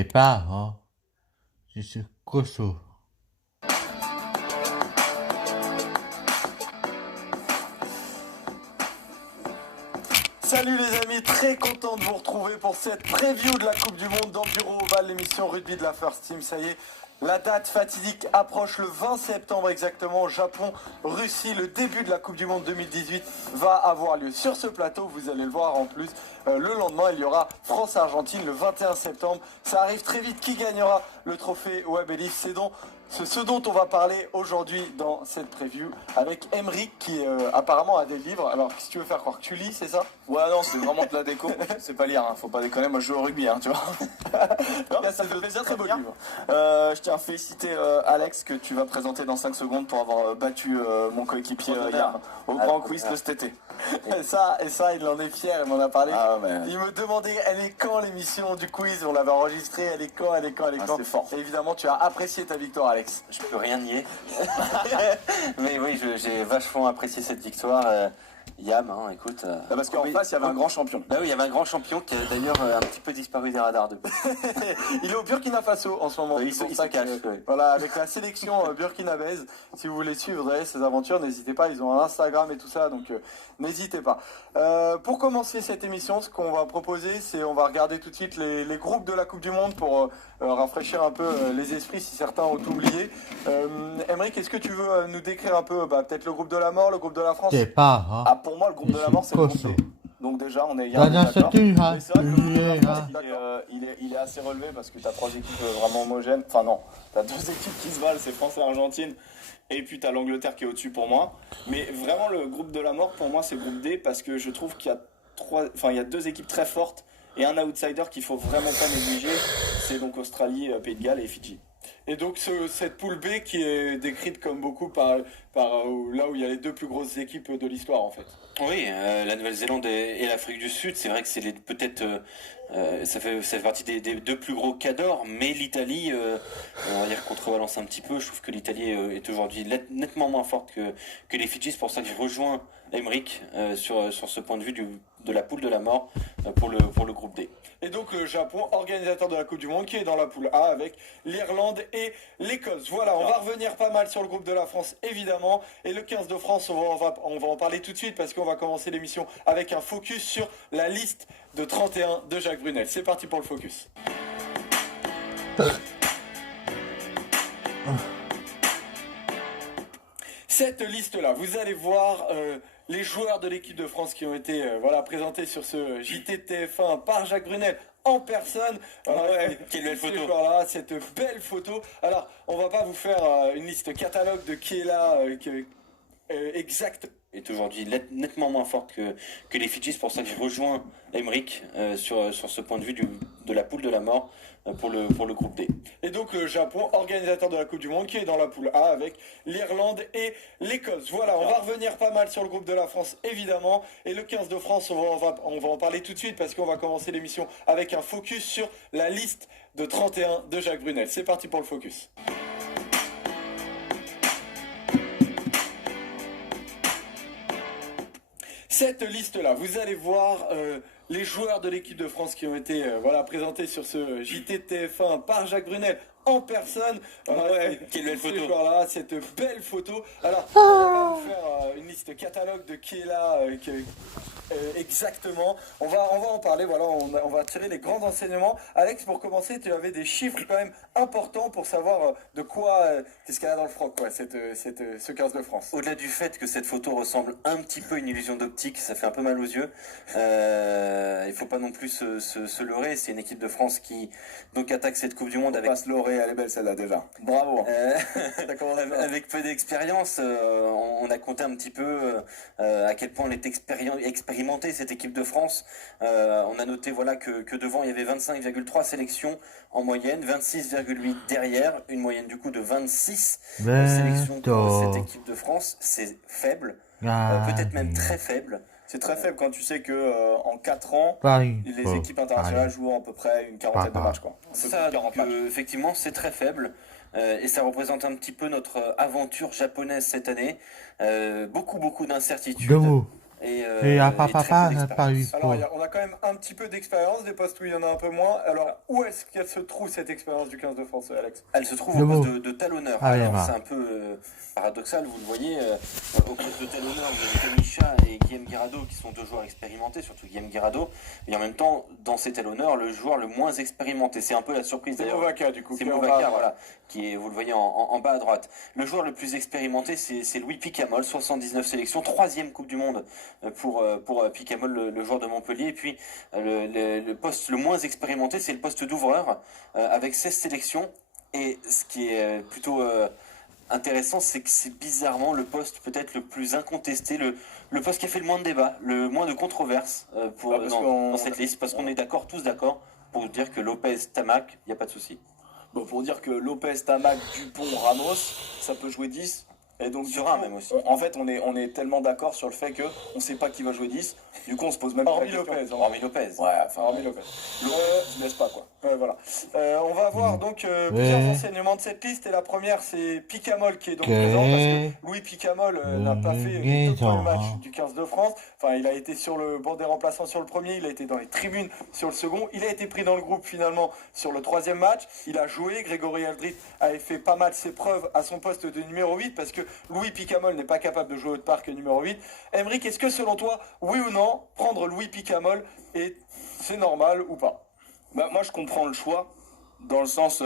pas, hein. C'est costaud. Salut les amis, très content de vous retrouver pour cette preview de la Coupe du Monde d'Enduro Oval, l'émission rugby de la First Team. Ça y est, la date fatidique approche le 20 septembre exactement, Japon, Russie, le début de la Coupe du Monde 2018 va avoir lieu. Sur ce plateau, vous allez le voir en plus, le lendemain, il y aura France-Argentine le 21 septembre. Ça arrive très vite, qui gagnera le trophée Webb Ellis? C'est ce dont on va parler aujourd'hui dans cette preview avec Emeric qui apparemment a des livres. Alors, si tu veux faire croire que tu lis, c'est ça? Ouais, non, c'est vraiment de la déco. C'est pas lire, hein. Faut pas déconner. Moi, je joue au rugby, hein, tu vois. Non, ça fait plaisir, très beau livre. Je tiens à féliciter Alex que tu vas présenter dans 5 secondes pour avoir battu mon coéquipier Yann au grand quiz de cet été. Et ça, il en est fier, il m'en a parlé. Ah, mais... Il me demandait, elle est quand l'émission du quiz? On l'avait enregistrée, elle est quand? C'est fort. Et évidemment, tu as apprécié ta victoire, Alex. Je peux rien nier. Mais oui, j'ai vachement apprécié cette victoire. Yam, hein, écoute. Parce qu'en face, il y avait un grand champion. Bah oui, il y avait un grand champion qui a d'ailleurs un petit peu disparu des radars depuis. Il est au Burkina Faso en ce moment. Il se cache. Voilà, avec la sélection burkinabèse. Si vous voulez suivre ses aventures, n'hésitez pas. Ils ont un Instagram et tout ça, donc n'hésitez pas. Pour commencer cette émission, ce qu'on va proposer, c'est on va regarder tout de suite les groupes de la Coupe du Monde pour rafraîchir un peu les esprits si certains ont oublié. Emeric, est-ce que tu veux nous décrire un peu peut-être le groupe de la mort, le groupe de la France? C'est pas, hein. Ah, pour moi, le groupe de la mort, c'est le groupe costaud. D. Donc déjà, on est Yann, Dans d'accord. tu Mais c'est vrai que le groupe de la France, D'accord. il est assez relevé parce que tu as 3 équipes vraiment homogènes. Enfin non, tu as 2 équipes qui se valent, c'est France et Argentine. Et puis tu as l'Angleterre qui est au-dessus pour moi. Mais vraiment, le groupe de la mort, pour moi, c'est le groupe D parce que je trouve qu'il y a 2 équipes très fortes et un outsider qu'il faut vraiment pas négliger. C'est donc Australie, Pays de Galles et Fidji. Et donc cette poule B qui est décrite comme beaucoup par là où il y a les 2 plus grosses équipes de l'histoire en fait. Oui, la Nouvelle-Zélande et l'Afrique du Sud, c'est vrai que c'est peut-être ça fait partie des 2 plus gros cadors, mais l'Italie, on va dire contrebalance un petit peu. Je trouve que l'Italie est aujourd'hui nettement moins forte que les Fidji. C'est pour ça que je rejoins Emeric sur ce point de vue de la poule de la mort pour le groupe D. Et donc le Japon, organisateur de la Coupe du Monde, qui est dans la poule A avec l'Irlande et l'Écosse. Voilà, on va revenir pas mal sur le groupe de la France, évidemment. Et le 15 de France, on va en parler tout de suite parce qu'on va commencer l'émission avec un focus sur la liste de 31 de Jacques Brunel. C'est parti pour le focus. Cette liste-là, vous allez voir les joueurs de l'équipe de France qui ont été présentés sur ce JT de TF1 par Jacques Brunel en personne. Quelle belle photo. Voilà, cette belle photo. Alors, on va pas vous faire une liste catalogue de qui est là exact. Est aujourd'hui nettement moins forte que les Fidji. C'est pour ça que je rejoins Emeric sur ce point de vue de la poule de la mort pour le groupe D. Et donc le Japon, organisateur de la Coupe du Monde, qui est dans la poule A avec l'Irlande et l'Écosse. Voilà, on va revenir pas mal sur le groupe de la France, évidemment. Et le 15 de France, on va en parler tout de suite parce qu'on va commencer l'émission avec un focus sur la liste de 31 de Jacques Brunel. C'est parti pour le focus. Cette liste-là, vous allez voir les joueurs de l'équipe de France qui ont été présentés sur ce JT de TF1 par Jacques Brunel en personne. Quelle belle photo. Voilà, cette belle photo. Alors, on va pas vous faire une liste catalogue de qui est là exactement. On va en parler, voilà, on va tirer les grands enseignements. Alex, pour commencer, tu avais des chiffres quand même importants pour savoir de quoi, qu'est-ce qu'il y a dans le froc, quoi, ce 15 de France. Au-delà du fait que cette photo ressemble un petit peu à une illusion d'optique, ça fait un peu mal aux yeux. Il faut pas non plus se leurrer. C'est une équipe de France qui donc attaque cette Coupe du Monde avec... Pas se leurrer, elle est belle celle-là déjà. Bravo. Avec peu d'expérience, on a compté un petit peu à quel point elle est expérimentée cette équipe de France. On a noté que devant il y avait 25,3 sélections en moyenne, 26,8 derrière, une moyenne du coup de 26 sélections pour cette équipe de France. C'est faible, peut-être même très faible. C'est très faible quand tu sais que en 4 ans, les équipes internationales jouent à peu près une quarantaine de matchs, quoi. Ça, donc, effectivement, c'est très faible. Et ça représente un petit peu notre aventure japonaise cette année. Beaucoup d'incertitudes. Et à très peu papa n'a pas eu d'expérience. Alors, pour. on a quand même un petit peu d'expérience, des postes où il y en a un peu moins. Alors, où est-ce qu'elle se trouve cette expérience du 15 de France, Alex? Elle se trouve Le au poste mot. de talonneur. Ah, Alors, Emma. c'est un peu paradoxal, vous le voyez. Au poste de talonneur, vous avez Kamisha et Guillaume Guirado qui sont deux joueurs expérimentés, surtout Guillaume Guirado. Et en même temps, dans ces talonneurs, le joueur le moins expérimenté. C'est un peu la surprise C'est d'ailleurs. Movaca, du coup. C'est qui est en Moubacar, bas. voilà, qui est, vous le voyez en bas à droite. Le joueur le plus expérimenté, c'est Louis Picamol, 79 sélections, 3e Coupe du Monde pour Picamol, le joueur de Montpellier. Et puis le poste le moins expérimenté, c'est le poste d'ouvreur, avec 16 sélections. Et ce qui est plutôt intéressant, c'est que c'est bizarrement le poste peut-être le plus incontesté, le poste qui a fait le moins de débats, le moins de controverses dans cette liste, parce qu'on est d'accord, tous d'accord, pour dire que Lopez, Tamac, il n'y a pas de souci. Bon, pour dire que Lopez, Tamac, Dupont, Ramos, ça peut jouer 10. Et donc, Sur un même aussi. En fait, on est tellement d'accord sur le fait qu'on ne sait pas qui va jouer 10. Du coup, on se pose même pas la Hormis question. Lopez. Hormis Lopez. Ouais, enfin, Hormis Lopez. Lopez, il se laisse pas, quoi. Ouais, voilà. On va avoir donc plusieurs enseignements de cette liste. Et la première, c'est Picamol qui est donc présent parce que Louis Picamol n'a pas fait les deux premiers matchs du 15 de France. Enfin, il a été sur le banc des remplaçants sur le premier, il a été dans les tribunes sur le second. Il a été pris dans le groupe finalement sur le troisième match. Il a joué. Grégory Aldrit avait fait pas mal ses preuves à son poste de numéro 8 parce que Louis Picamol n'est pas capable de jouer autre part que numéro 8. Emeric, est-ce que selon toi, oui ou non, prendre Louis Picamol, c'est normal ou pas? Bah, moi, je comprends le choix. Dans le sens,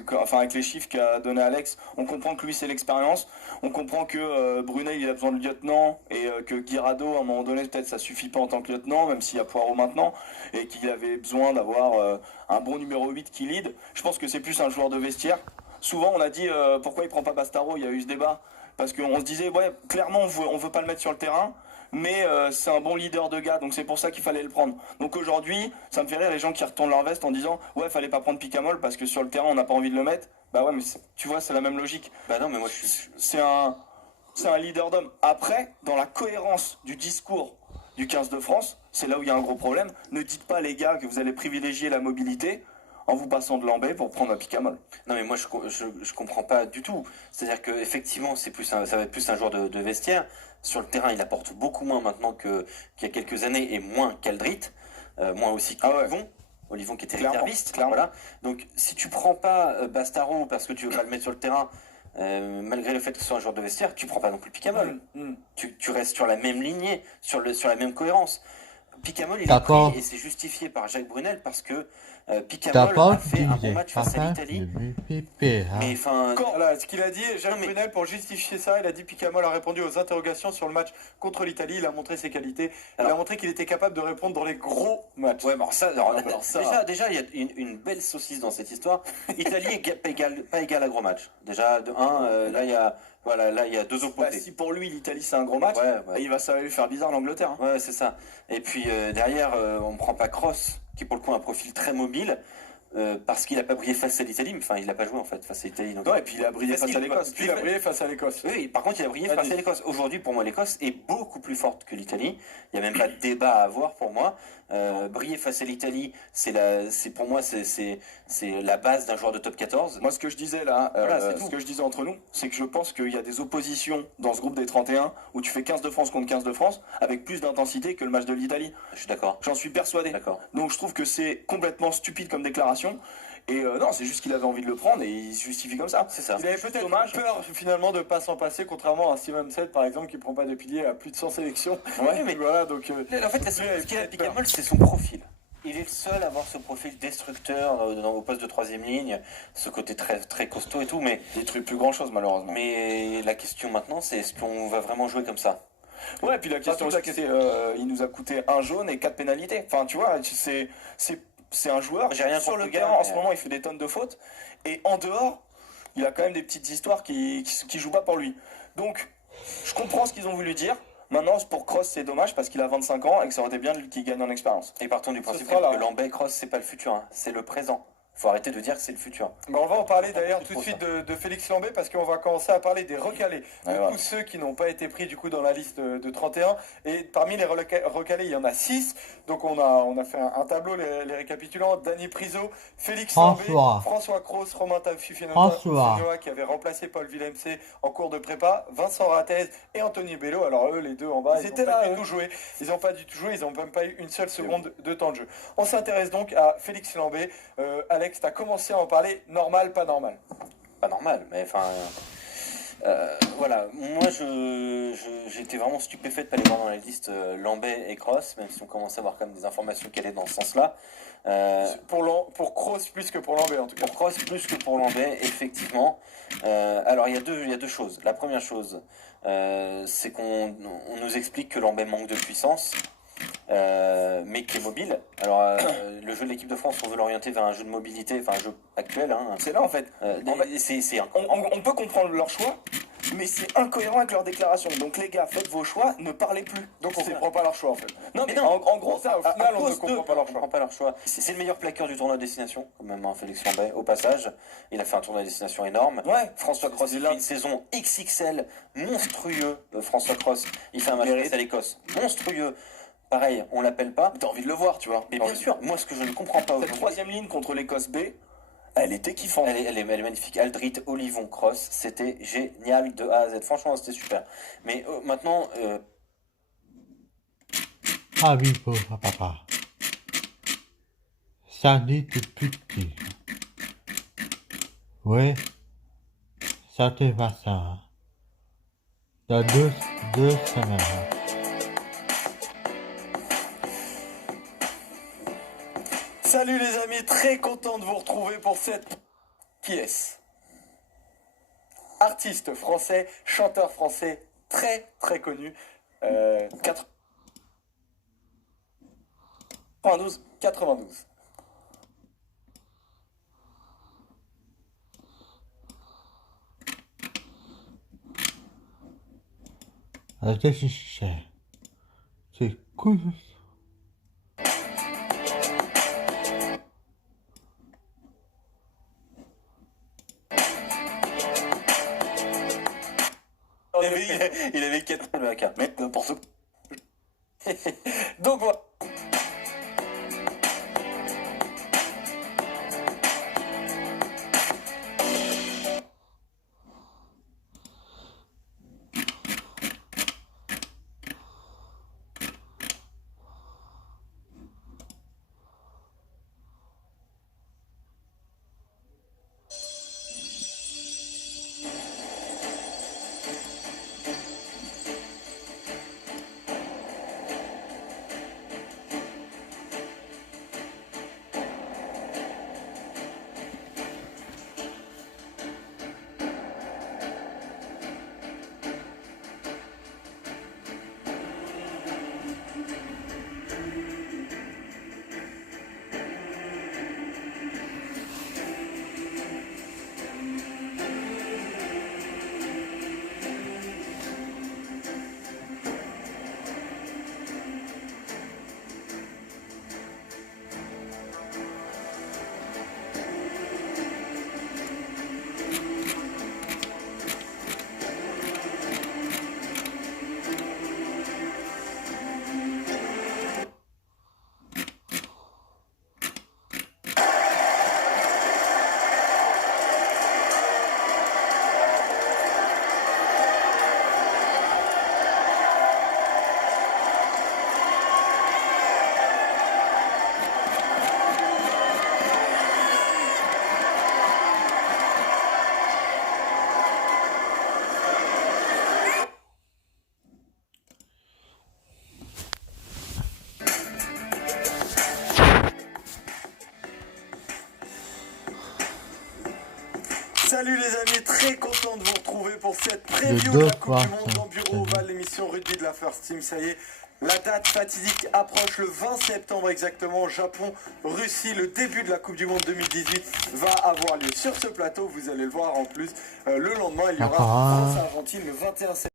enfin, avec les chiffres qu'a donné Alex, on comprend que lui c'est l'expérience, on comprend que Brunel il a besoin de lieutenant et que Guirado à un moment donné peut-être ça suffit pas en tant que lieutenant, même s'il y a Poirot maintenant, et qu'il avait besoin d'avoir un bon numéro 8 qui lead. Je pense que c'est plus un joueur de vestiaire. Souvent on a dit pourquoi il prend pas Bastaro, il y a eu ce débat, parce qu'on se disait ouais clairement on veut pas le mettre sur le terrain. Mais c'est un bon leader de gars, donc c'est pour ça qu'il fallait le prendre. Donc aujourd'hui, ça me fait rire les gens qui retournent leur veste en disant ouais, fallait pas prendre Picamol parce que sur le terrain on n'a pas envie de le mettre. Bah ouais, mais tu vois, c'est la même logique. Bah non, mais moi je suis. C'est un leader d'homme. Après, dans la cohérence du discours du 15 de France, c'est là où il y a un gros problème. Ne dites pas les gars que vous allez privilégier la mobilité en vous passant de Lambé pour prendre un Picamol. Non mais moi je comprends pas du tout. C'est-à-dire que effectivement ça va être plus un joueur de vestiaire. Sur le terrain il apporte beaucoup moins maintenant qu'il y a quelques années et moins qu'Aldrit, moins aussi qu'Olivon. Olivon qui était réserviste. Voilà. Donc si tu prends pas Bastaro parce que tu veux pas le mettre sur le terrain, malgré le fait que ce soit un joueur de vestiaire, tu prends pas non plus Picamol. Tu restes sur la même lignée, sur la même cohérence. Picamol il est pris et c'est justifié par Jacques Brunel parce que Picamol a fait un bon match face à l'Italie. Mais enfin, voilà, ce qu'il a dit, Jacques Brunel, pour justifier ça, il a dit Picamol a répondu aux interrogations sur le match contre l'Italie. Il a montré ses qualités. Il a montré qu'il était capable de répondre dans les gros matchs. Ouais, bon, déjà, il y a une belle saucisse dans cette histoire. Italie pas égal à gros match. Déjà, de 1, là, il y a deux opposés. Bah, si pour lui, l'Italie, c'est un gros match, ça va lui faire bizarre l'Angleterre. Hein. Ouais, c'est ça. Et puis, derrière, on ne prend pas Kroos, qui pour le coup a un profil très mobile. Parce qu'il n'a pas brillé face à l'Italie, enfin il n'a pas joué en fait face à l'Italie. Non, et puis il a brillé face à l'Écosse. Puis il a brillé face à l'Écosse. Oui, par contre il a brillé face à l'Écosse. Aujourd'hui, pour moi, l'Écosse est beaucoup plus forte que l'Italie. Il n'y a même pas de débat à avoir pour moi. Briller face à l'Italie, pour moi c'est la base d'un joueur de top 14. Moi, ce que je disais là, ce que je disais entre nous, c'est que je pense qu'il y a des oppositions dans ce groupe des 31 où tu fais 15 de France contre 15 de France avec plus d'intensité que le match de l'Italie. Je suis d'accord. J'en suis persuadé. D'accord. Donc je trouve que c'est complètement stupide comme déclaration. Et non, c'est juste qu'il avait envie de le prendre et il se justifie comme ça. C'est ça. Il avait peut-être peur finalement de pas s'en passer, contrairement à Simon Set par exemple qui prend pas de pilier à plus de 100 sélections. Ouais, mais voilà, donc. En fait, ce qu'il a à Picamol, c'est son profil. Il est le seul à avoir ce profil destructeur au poste de troisième ligne, ce côté très, très costaud et tout, mais il détruit plus grand chose malheureusement. Mais la question maintenant, c'est est-ce qu'on va vraiment jouer comme ça? Ouais, et puis la question aussi, c'est il nous a coûté 1 jaune et 4 pénalités. Enfin, tu vois, c'est un joueur. J'ai rien sur le terrain en ce moment, il fait des tonnes de fautes et en dehors, il a quand même des petites histoires qui jouent pas pour lui. Donc, je comprends ce qu'ils ont voulu dire. Maintenant, pour Kroos, c'est dommage parce qu'il a 25 ans et que ça aurait été bien qu'il gagne en expérience. Et partons du principe que Lambé, Kroos, c'est pas le futur, hein, c'est le présent. Faut arrêter de dire que c'est le futur. Bah, on va en parler d'ailleurs Trop tout de suite ça. de Félix Lambé parce qu'on va commencer à parler des recalés. Ouais, De voilà. tous ceux qui n'ont pas été pris du coup dans la liste de 31. Et parmi les recalés, il y en a 6. Donc on a fait un tableau, les récapitulants. Dany Priso, Félix Lambé, François Cros, Romain Tafufinoa qui avait remplacé Paul Villemc en cours de prépa, Vincent Rattez et Anthony Bello. Alors eux, les deux en bas, ils étaient n'ont là, pas du eux. tout joué. Ils n'ont pas du tout joué, ils n'ont même pas eu une seule seconde de temps de jeu. On s'intéresse donc à Félix Lambé. Alex, tu as commencé à en parler, normal, pas normal. Pas normal, mais enfin. Voilà, moi j'étais vraiment stupéfait de pas les voir dans la liste Lambé et Cross, même si on commence à avoir quand même des informations qui allaient dans ce sens-là. Pour Kroos plus que pour Lambé en tout cas. Pour Cross plus que pour Lambé, effectivement. Alors il y a deux choses. La première chose, c'est qu'on nous explique que Lambé manque de puissance. Mais qui est mobile. Alors, le jeu de l'équipe de France, on veut l'orienter vers un jeu de mobilité, enfin un jeu actuel. Hein. C'est là en fait. C'est On peut comprendre leur choix, mais c'est incohérent avec leur déclaration. Donc les gars, faites vos choix, ne parlez plus. Donc on comprend pas leur choix en fait. Non, Mais mais non, en gros, ça, au à final, on ne cause comprend de- pas leur Je choix. comprends pas leur choix. C'est le meilleur plaqueur du tournoi destination, quand même, hein, Félix Lambé, au passage. Il a fait un tournoi destination énorme. Ouais. François Cross, il fait une saison XXL monstrueux. François Cross, il fait un match Mérite. face à l'Écosse monstrueux. Pareil, on l'appelle pas. T'as envie de le voir, tu vois. Mais bien sûr, moi ce que je ne comprends pas Cette aujourd'hui, troisième ligne contre l'Écosse B, elle était kiffante. elle est magnifique. Aldrit, Olivon, Cross, c'était génial de A à Z. Franchement, c'était super. Mais maintenant, Amigo, papa. Ça dit depuis petit. Oui, ça te va ça. Dans deux semaines. Salut les amis, très content de vous retrouver pour cette... Qui est-ce? Artiste français, chanteur français, très très connu. 92. C'est cool. il avait 4 le AK. Mais n'importe quoi. Donc voilà. Salut les amis, très content de vous retrouver pour cette preview de la Coupe du Monde dans Bureau Oval, l'émission rugby de la First Team. Ça y est, la date fatidique approche le 20 septembre exactement. Japon, Russie, le début de la Coupe du Monde 2018 va avoir lieu sur ce plateau. Vous allez le voir en plus, le lendemain, il y aura France-Argentine le 21 septembre.